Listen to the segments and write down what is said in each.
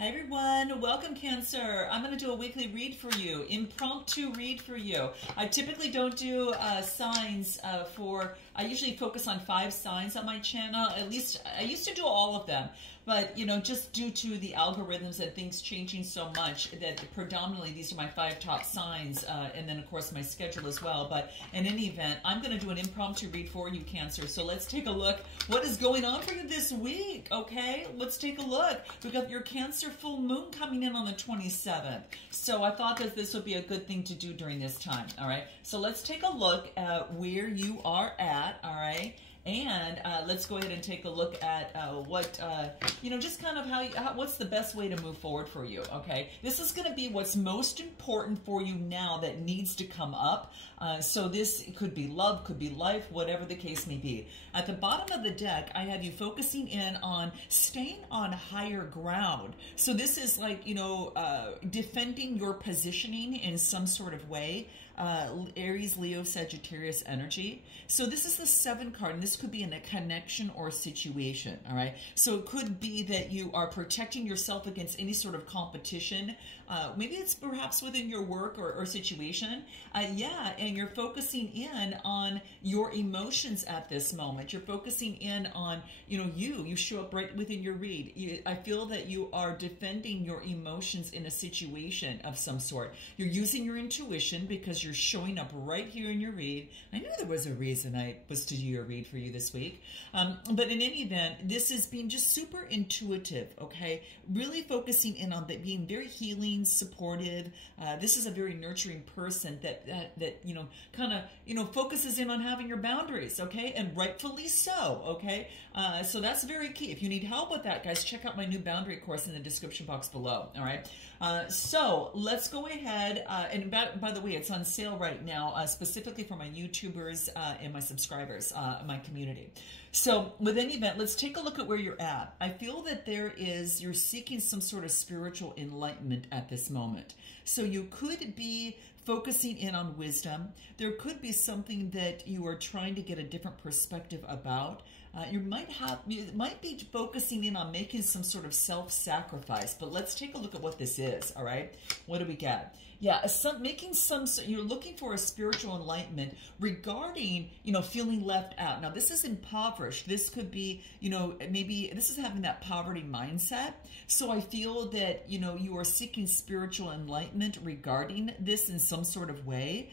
Hi everyone, welcome Cancer. I'm going to do a weekly read for you, impromptu read for you. I typically don't do signs I usually focus on 5 signs on my channel. At least I used to do all of them, but just due to the algorithms and things changing so much that predominantly these are my 5 top signs, and then of course my schedule as well. But in any event, I'm going to do an impromptu read for you, Cancer. So let's take a look what is going on for you this week, okay? Let's take a look. We've got your Cancer full moon coming in on the 27th. So I thought that this would be a good thing to do during this time, all right? So let's take a look at where you are at, all right? And let's go ahead and take a look at what, just kind of what's the best way to move forward for you, okay? This is going to be what's most important for you now that needs to come up. So this could be love, could be life, whatever the case may be. At the bottom of the deck, I have you focusing in on staying on higher ground. So this is like, defending your positioning in some sort of way. Aries, Leo, Sagittarius energy. So this is the 7 card, and this could be in a connection or a situation, all right? So it could be that you are protecting yourself against any sort of competition. Maybe it's perhaps within your work or situation. And you're focusing in on your emotions at this moment. You're focusing in on, you show up right within your read. I feel that you are defending your emotions in a situation of some sort. You're using your intuition because you're showing up right here in your read. I knew there was a reason I was to do your read for you this week. But in any event, this is being just super intuitive, okay? Really focusing in on being very healing, supportive. This is a very nurturing person that focuses in on having your boundaries, okay? And rightfully so, okay? So that's very key. If you need help with that, guys, check out my new boundary course in the description box below, all right? So let's go ahead, and by the way, it's on sale right now, specifically for my YouTubers and my subscribers, my community. So with any event, let's take a look at where you're at. I feel that you're seeking some sort of spiritual enlightenment at this moment. So you could be focusing in on wisdom. There could be something that you are trying to get a different perspective about. You might be focusing in on making some sort of self-sacrifice, but let's take a look at what this is, all right? What do we got? Yeah, you're looking for a spiritual enlightenment regarding, feeling left out. Now, this is impoverished. This could be, maybe this is having that poverty mindset. So I feel that, you are seeking spiritual enlightenment regarding this in some sort of way.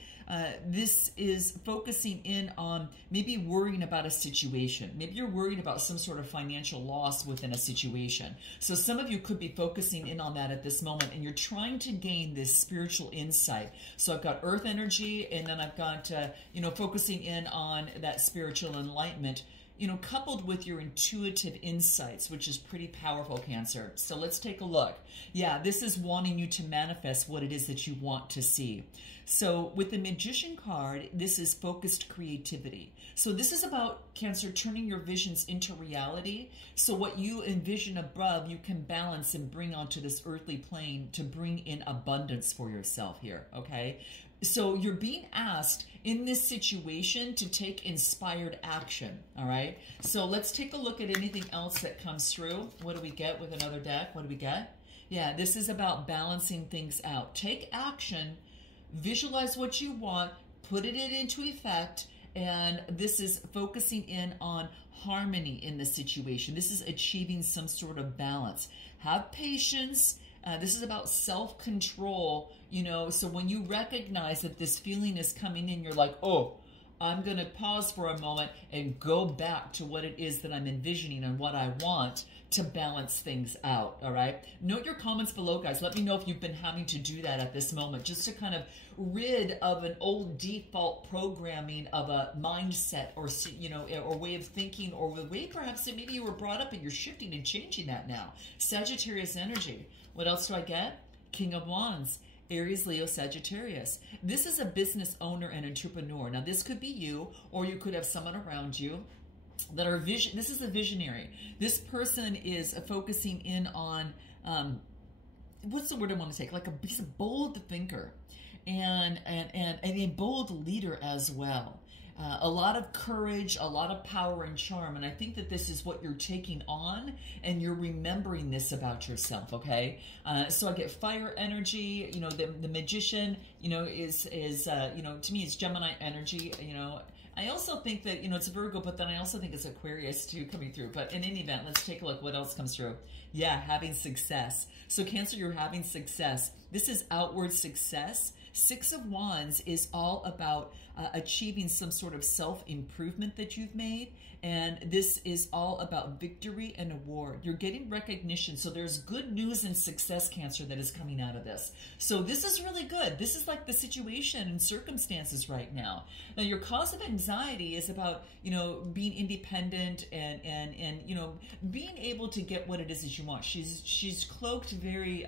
This is focusing in on maybe worrying about a situation. Maybe you're worried about some sort of financial loss within a situation. So some of you could be focusing in on that at this moment, and you're trying to gain this spiritual insight. So I've got earth energy, and then I've got, focusing in on that spiritual enlightenment, coupled with your intuitive insights, which is pretty powerful, Cancer. So let's take a look. Yeah, this is wanting you to manifest what it is that you want to see. So with the Magician card, this is focused creativity. So this is about, Cancer, turning your visions into reality. So what you envision above, you can balance and bring onto this earthly plane to bring in abundance for yourself here, okay? So you're being asked in this situation to take inspired action, all right? So let's take a look at anything else that comes through. What do we get with another deck? What do we get? Yeah, this is about balancing things out. Take action, visualize what you want, put it into effect, and this is focusing in on harmony in the situation. This is achieving some sort of balance. Have patience. This is about self-control, so when you recognize that this feeling is coming in, you're like, oh, I'm going to pause for a moment and go back to what it is that I'm envisioning and what I want to balance things out, all right? Note your comments below, guys. Let me know if you've been having to do that at this moment, just to kind of rid of an old default programming of a mindset or, or way of thinking, or the way perhaps that maybe you were brought up and you're shifting and changing that now. Sagittarius energy. What else do I get? King of Wands. Aries, Leo, Sagittarius. This is a business owner and entrepreneur. Now, this could be you, or you could have someone around you that are this is a visionary. This person is focusing in on, what's the word I want to take? Like he's a bold thinker and a bold leader as well. a lot of courage, a lot of power and charm. And I think that this is what you're taking on, and you're remembering this about yourself, okay? So I get fire energy, you know, the magician, you know, is you know, to me, it's Gemini energy, you know. I also think that, you know, it's Virgo, but then I also think it's Aquarius too coming through. But in any event, let's take a look what else comes through. Yeah, having success. So Cancer, you're having success. This is outward success. Six of Wands is all about achieving some sort of self-improvement that you've made. And this is all about victory and award. You're getting recognition. So there's good news and success, Cancer, that is coming out of this. So this is really good. This is like the situation and circumstances right now. Now, your cause of anxiety is about, you know, being independent and you know, being able to get what it is that you want. She's cloaked very,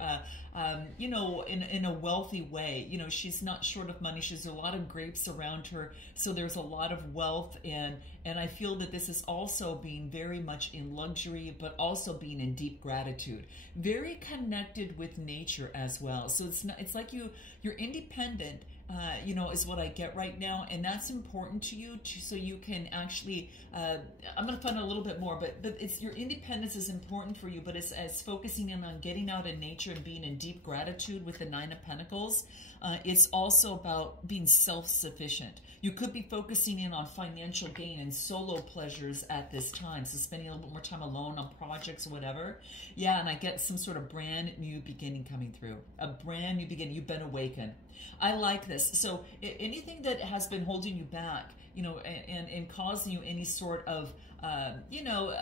you know, in a wealthy way. You know, she's not short of money. She has a lot of grapes around her. So there's a lot of wealth, and I feel that this is also being very much in luxury, but also being in deep gratitude. Very connected with nature as well. So it's like you're independent, you know, is what I get right now, and that's important to you so you can actually, I'm going to find out a little bit more, but it's your independence is important for you, but it's as focusing in on getting out in nature and being in deep gratitude with the Nine of Pentacles. It's also about being self-sufficient. You could be focusing in on financial gain and solo pleasures at this time, so spending a little bit more time alone on projects or whatever. Yeah, and I get some sort of brand new beginning coming through. A brand new beginning. You've been awakened. I like this. So anything that has been holding you back, you know, and causing you any sort of, you know,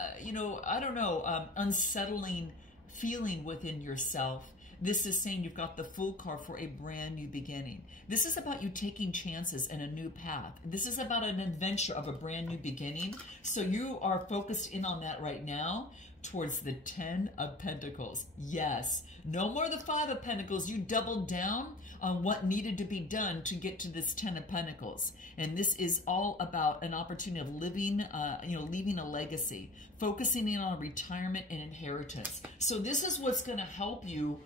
I don't know, unsettling feeling within yourself, this is saying you've got the Fool card for a brand new beginning. This is about you taking chances and a new path. This is about an adventure of a brand new beginning. So you are focused in on that right now towards the 10 of Pentacles. Yes, no more the 5 of Pentacles. You doubled down on what needed to be done to get to this 10 of Pentacles. And this is all about an opportunity of living, you know, leaving a legacy, focusing in on retirement and inheritance. So this is what's going to help you,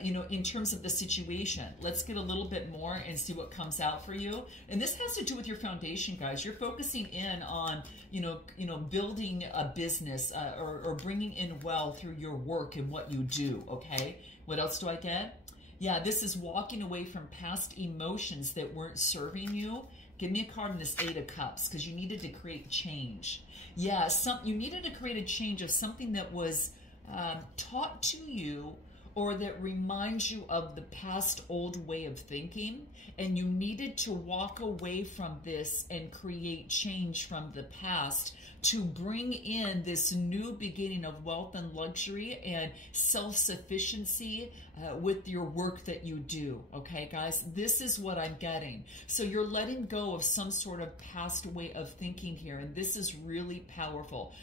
you know, in terms of the situation. Let's get a little bit more and see what comes out for you. And this has to do with your foundation, guys. You're focusing in on, you know, building a business or bringing in wealth through your work and what you do, okay? What else do I get? Yeah, this is walking away from past emotions that weren't serving you. Give me a card in this 8 of Cups, because you needed to create change. Yeah, you needed to create a change of something that was taught to you, or that reminds you of the past old way of thinking, and you needed to walk away from this and create change from the past to bring in this new beginning of wealth and luxury and self-sufficiency with your work that you do. Okay, guys, this is what I'm getting. So you're letting go of some sort of past way of thinking here, and this is really powerful.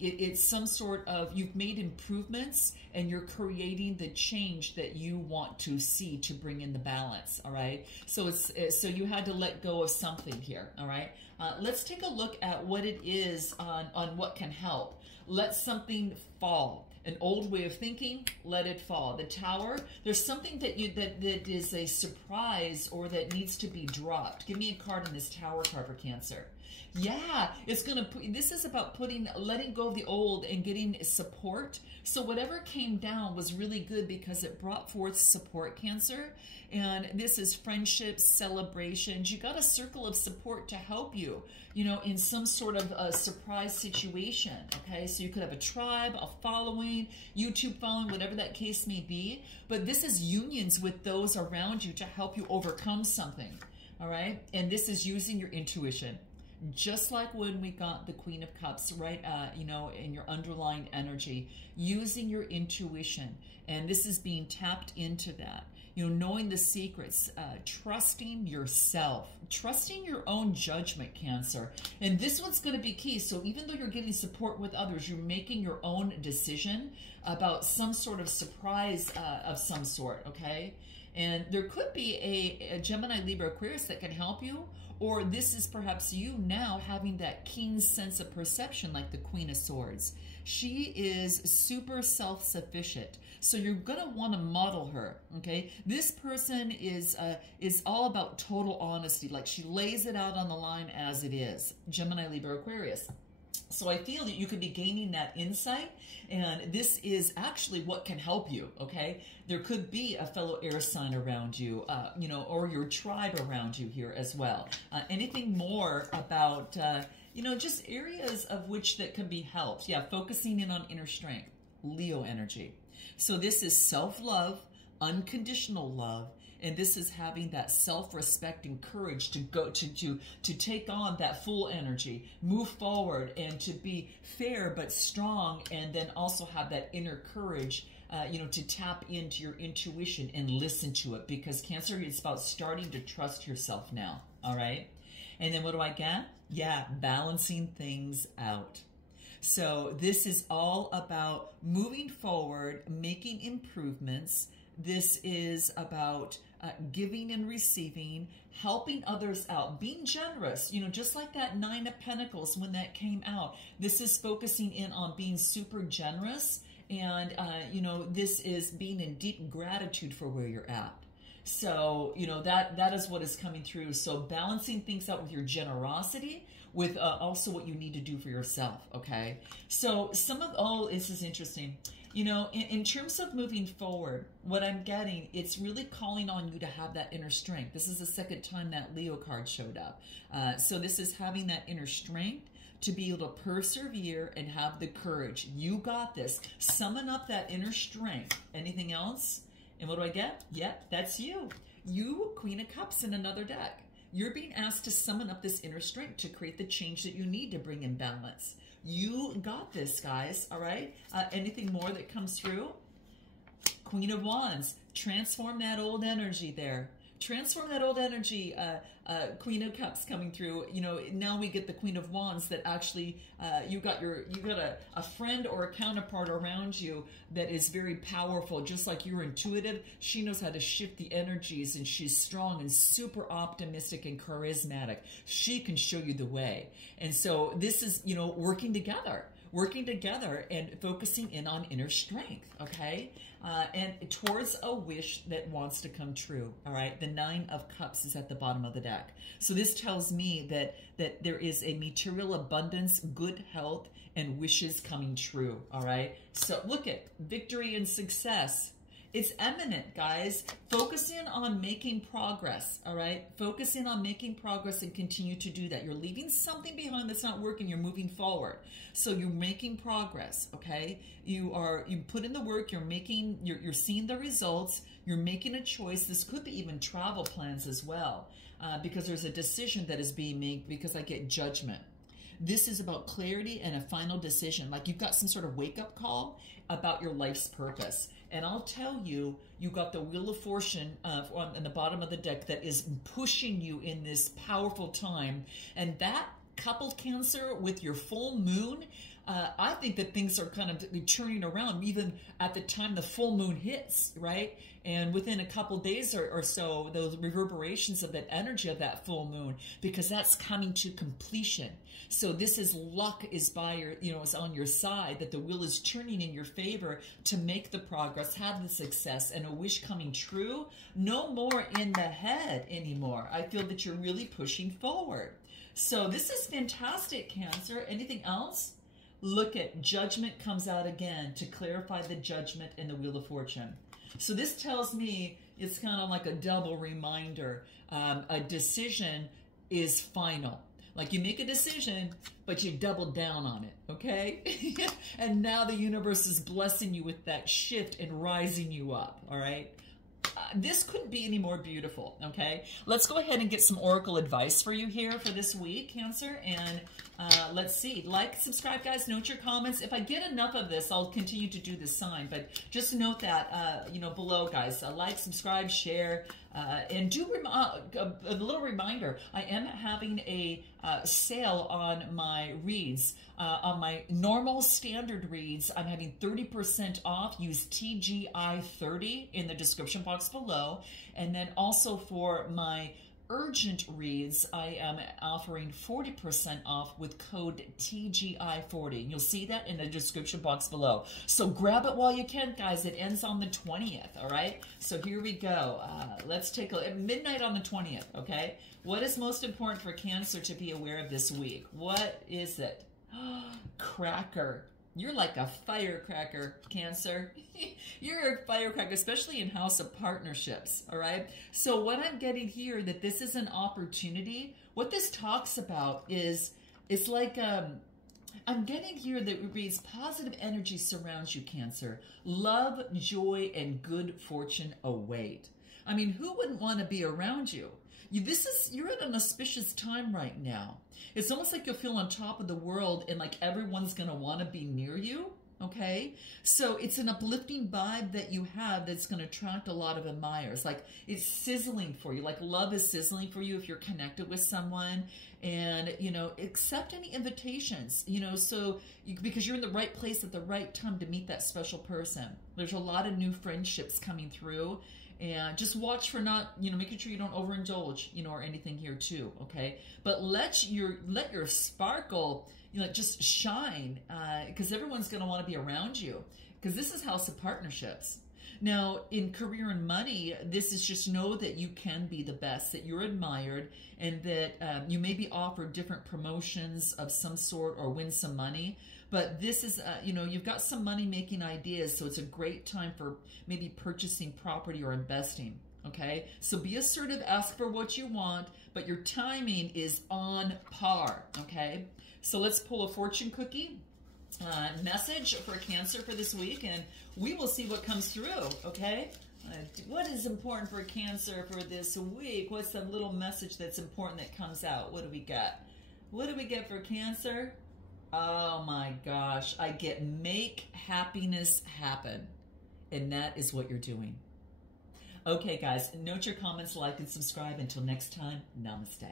It's some sort of, you've made improvements and you're creating the change that you want to see to bring in the balance. All right, so so you had to let go of something here. All right, let's take a look at what it is on what can help. Let something fall. An old way of thinking, let it fall. The Tower, there's something that is a surprise or that needs to be dropped. Give me a card in this Tower card for Cancer. Yeah, it's gonna put, this is about letting go of the old and getting support. So whatever came down was really good because it brought forth support, Cancer. And this is friendships, celebrations. You got a circle of support to help you, you know, in some sort of a surprise situation. Okay, so you could have a tribe, a following, YouTube following, whatever that case may be. But this is unions with those around you to help you overcome something. All right, and this is using your intuition. Just like when we got the Queen of Cups, right, you know, in your underlying energy, using your intuition. And this is being tapped into that. You know, knowing the secrets, trusting yourself, trusting your own judgment, Cancer. And this one's going to be key. So even though you're getting support with others, you're making your own decision about some sort of surprise of some sort, okay? And there could be a Gemini, Libra, Aquarius that can help you. Or this is perhaps you now having that keen sense of perception like the Queen of Swords. She is super self-sufficient. So you're going to want to model her, okay? This person is all about total honesty. Like she lays it out on the line as it is. Gemini, Libra, Aquarius. So I feel that you could be gaining that insight, and this is actually what can help you, okay? There could be a fellow air sign around you, you know, or your tribe around you here as well. Anything more about, you know, just areas of which that can be helped. Yeah, focusing in on inner strength, Leo energy. So this is self-love, unconditional love, and this is having that self-respect and courage to go to take on that full energy, move forward, and to be fair but strong, and then also have that inner courage, you know, to tap into your intuition and listen to it. Because Cancer, it's about starting to trust yourself now. All right. And then what do I get? Yeah, balancing things out. So this is all about moving forward, making improvements. This is about giving and receiving, helping others out, being generous, you know, just like that Nine of Pentacles when that came out. This is focusing in on being super generous, and, you know, this is being in deep gratitude for where you're at. So, you know, that is what is coming through. So balancing things out with your generosity, with also what you need to do for yourself, okay? So this is interesting. You know, in terms of moving forward, what I'm getting, it's really calling on you to have that inner strength. This is the second time that Leo card showed up. So this is having that inner strength to be able to persevere and have the courage. You got this. Summon up that inner strength. Anything else? And what do I get? Yep, that's you. You, Queen of Cups in another deck. You're being asked to summon up this inner strength to create the change that you need to bring in balance. You got this, guys, all right? Anything more that comes through? Queen of Wands, transform that old energy there. Transform that old energy, Queen of Cups coming through. You know, now we get the Queen of Wands that actually, you got a friend or a counterpart around you that is very powerful, just like you're intuitive. She knows how to shift the energies, and she's strong and super optimistic and charismatic. She can show you the way. And so this is, you know, working together and focusing in on inner strength, okay? And towards a wish that wants to come true, all right? The Nine of Cups is at the bottom of the deck. So this tells me that there is a material abundance, good health, and wishes coming true, all right? So look at victory and success. It's imminent, guys. Focus in on making progress, all right? Focus in on making progress and continue to do that. You're leaving something behind that's not working. You're moving forward. So you're making progress, okay? You put in the work. You're seeing the results. You're making a choice. This could be even travel plans as well, because there's a decision that is being made, because I get judgment. This is about clarity and a final decision. Like you've got some sort of wake-up call about your life's purpose. And I'll tell you, you got the Wheel of Fortune on the bottom of the deck that is pushing you in this powerful time. And that coupled, Cancer, with your full moon, I think that things are kind of turning around even at the time the full moon hits, right? And within a couple days or so, those reverberations of that energy of that full moon, because that's coming to completion. So this is luck is by your, you know, is on your side, that the wheel is turning in your favor to make the progress, have the success, and a wish coming true. No more in the head anymore. I feel that you're really pushing forward. So this is fantastic, Cancer. Anything else? Look at judgment comes out again to clarify the judgment in the Wheel of Fortune. So this tells me it's kind of like a double reminder. A decision is final. Like you make a decision, but you double down on it, okay? And now the universe is blessing you with that shift and rising you up, all right? This couldn't be any more beautiful, okay? Let's go ahead and get some oracle advice for you here for this week, Cancer. And let's see. Like, subscribe, guys. Note your comments. If I get enough of this, I'll continue to do this sign. But just note that, you know, below, guys. Like, subscribe, share. And do a little reminder, I am having a sale on my reads. On my normal standard reads, I'm having 30% off. Use TGI30 in the description box below. And then also for my urgent reads, I am offering 40% off with code TGI40. You'll see that in the description box below. So grab it while you can, guys. It ends on the 20th, all right? So here we go. Let's take a look. At midnight on the 20th, okay? What is most important for Cancer to be aware of this week? What is it? Cracker. You're like a firecracker, Cancer. You're a firecracker, especially in House of Partnerships, all right? So what I'm getting here, that this is an opportunity. What this talks about is, it's like, I'm getting here that it reads, positive energy surrounds you, Cancer. Love, joy, and good fortune await. I mean, who wouldn't want to be around you? You're at an auspicious time right now. It's almost like you'll feel on top of the world and like everyone's going to want to be near you, okay? So it's an uplifting vibe that you have that's going to attract a lot of admirers. Like it's sizzling for you, like love is sizzling for you if you're connected with someone. And, you know, accept any invitations, you know, because you're in the right place at the right time to meet that special person. There's a lot of new friendships coming through. And just watch for not, you know, making sure you don't overindulge, you know, or anything here too, okay? But let your sparkle, you know, just shine, because everyone's going to want to be around you, because this is House of Partnerships. Now, in career and money, this is just know that you can be the best, that you're admired, and that you may be offered different promotions of some sort or win some money. But this is, you know, you've got some money-making ideas, so it's a great time for maybe purchasing property or investing, okay? So be assertive, ask for what you want, but your timing is on par, okay? So let's pull a fortune cookie message for Cancer for this week, and we will see what comes through, okay? What is important for Cancer for this week? What's the little message that's important that comes out? What do we got? What do we get for Cancer? Oh my gosh, I get make happiness happen. And that is what you're doing. Okay, guys, note your comments, like, and subscribe. Until next time, namaste.